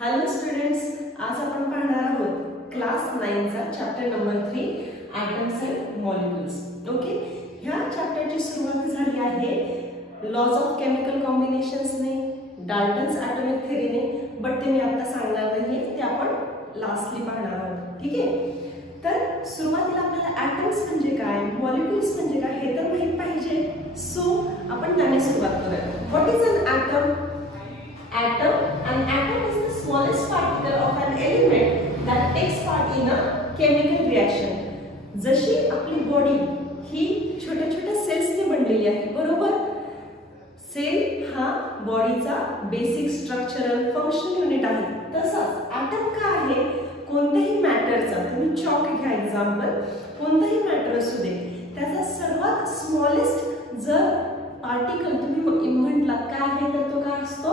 Hello students, आज आपण पाहणार आहोत क्लास 9 चा chapter number 3 atoms and molecules. Okay, ह्या चॅप्टरची सुरुवात झाली आहे लॉज ऑफ केमिकल कॉम्बिनेशन्सने, डाल्टन्स ॲटॉमिक थेरीने, बट ते मी आता सांगणार नाही, ते आपण लास्टली पाहणार आहोत. ठीक आहे, तर सुरुवातीला आपल्याला ॲटम्स म्हणजे काय, मॉलिक्युल्स म्हणजे काय हे तर माहित पाहिजे. सो आपण त्याने सुरुवात करूया. What is an atom? An atom is the smallest particle of an element that takes part in a chemical reaction. जशी आपली बॉडी ही छोट्या छोट्या सेल्सने बनलेली आहे, बरोबर. सेल हा बॉडीचा बेसिक स्ट्रक्चरल फंक्शनल युनिट आहे. तसंच ॲटम का आहे? कोणत्याही मॅटरचा, तुम्ही चॉक घ्या एक्झाम्पल, कोणताही मॅटर असू दे, त्याचा सर्वात स्मॉलेस्ट जर पार्टिकल तुम्ही म्हटलात काय आहे, तर तो काय असतो?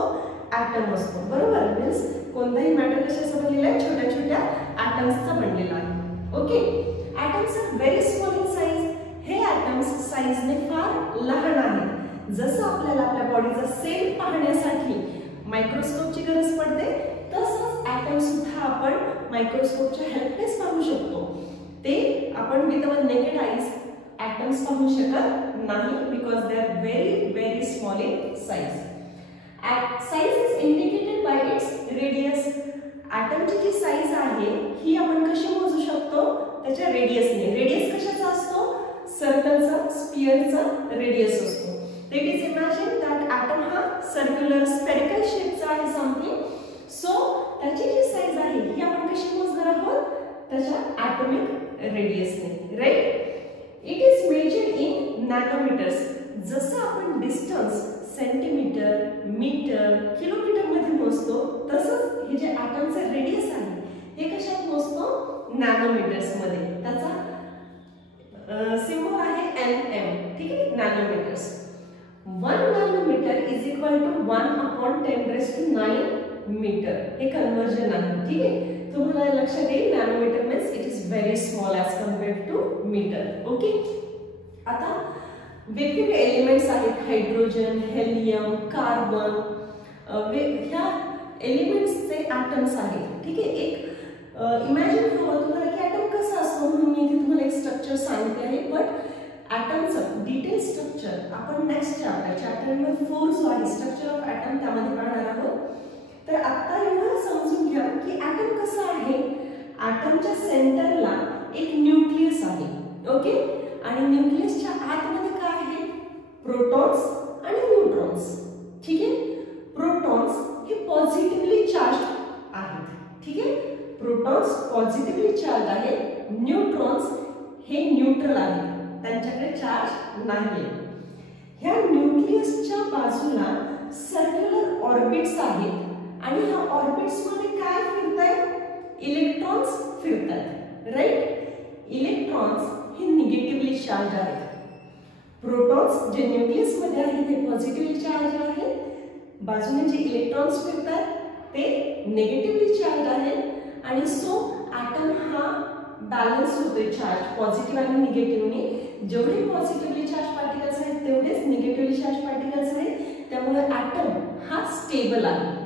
ॲटम असतो, बरोबर. मीन्स कोणताही मॅटर कशाचा बनलेला आहे? छोट्या छोट्या ॲटम्सचा बनलेला आहे. Okay, atoms are very small in size. हे ॲटम्स साइजने फार लहान आहेत. जसं आपल्याला आपल्या बॉडीचा सेल पाहण्यासाठी मायक्रोस्कोपची गरज पडते, तसंच ॲटम सुद्धा आपण मायक्रोस्कोपच्या हेल्पनेच पाहू शकतो. ते आपण with our naked eyes atoms पाहू शकत नाही, because they are very very small in size. Size is indicated by its radius. ॲटमची जी साइज आहे ही आपण कशी मोजू शकतो? त्याच्या रेडियसने. रेडियस कशाचा असतो? सर्कलचा, स्फिअरचा रेडियस असतो. Let us imagine that atom हा सर्क्युलर स्फेरिकल शेपचा आहे समथिंग. सो त्याची जी साइज आहे ही आपण कशी मोजणार आहोत? त्याच्या ॲटॉमिक रेडियसने, right. It is measured in nanometers. जसं आपण डिस्टन्स सेंटीमीटर, मीटर, किलोमीटर मध्ये मोजतो, तसंच हे जे ॲटमचे रेडियस आहे हे कशात मोजतो? नॅनोमीटर्स मध्ये. त्याचा सिम्बॉल आहे nm. ठीक आहे, nanometres. 1 nanometre is equal to 1/10⁹ metre. हे कन्वर्जन आहे. ठीक आहे, तुम्हाला लक्षात येईल nanometre means it is very small as compared to metre. Okay, आता वेगवेगळे एलिमेंट्स आहेत, हायड्रोजन, हेलियम, कार्बन, ह्या एलिमेंट्सचे ॲटम्स आहेत. ठीक आहे, एक इमॅजिन हवं तुम्हाला की ॲटम कसा असतो, म्हणून मी इथे तुम्हाला एक स्ट्रक्चर सांगते आहे. बट ॲटमचं डिटेल स्ट्रक्चर आपण नेक्स्ट चॅप्टर नंबर 4 जो आहे स्ट्रक्चर ऑफ ॲटम, त्यामध्ये पाहणार आहोत. तर आता एवढं समजून घ्या की ॲटम कसं आहे. ॲटमच्या सेंटरला एक न्यूक्लियस आहे. ओके, आणि न्यूक्लियसच्या आतमध्ये काय आहे? प्रोटॉन्स आणि न्यूट्रॉन्स. ठीक आहे, प्रोटॉन्स हे पॉझिटिव्हली चार्ज आहेत. ठीक आहे, प्रोटॉन्स पॉझिटिव्हली चार्ज आहेत, न्यूट्रॉन्स हे न्यूट्रल आहेत, त्यांच्याकडे चार्ज नाहीये. ह्या न्यूक्लियसच्या बाजूला सर्क्युलर ऑर्बिट्स आहेत, आणि ह्या ऑर्बिट्स मध्ये काय फिरतायत? इलेक्ट्रॉन्स फिरतात, राईट. इलेक्ट्रॉन्स हे निगेटिव्हली चार्ज आहेत. प्रोटॉन्स जे न्यूक्लियस मध्ये आहेत ते पॉझिटिव्हली चार्ज आहेत, बाजूने जे इलेक्ट्रॉन्स फिरतात ते निगेटिव्हली चार्ज आहेत. आणि सो ॲटम हा बॅलन्स होतोय चार्ज पॉझिटिव्ह आणि निगेटिव्हने. जेवढे पॉझिटिव्हली चार्ज पार्टिकल्स आहेत तेवढेच निगेटिव्हली चार्ज पार्टिकल्स आहेत. त्यामुळे ॲटम हा स्टेबल आहे.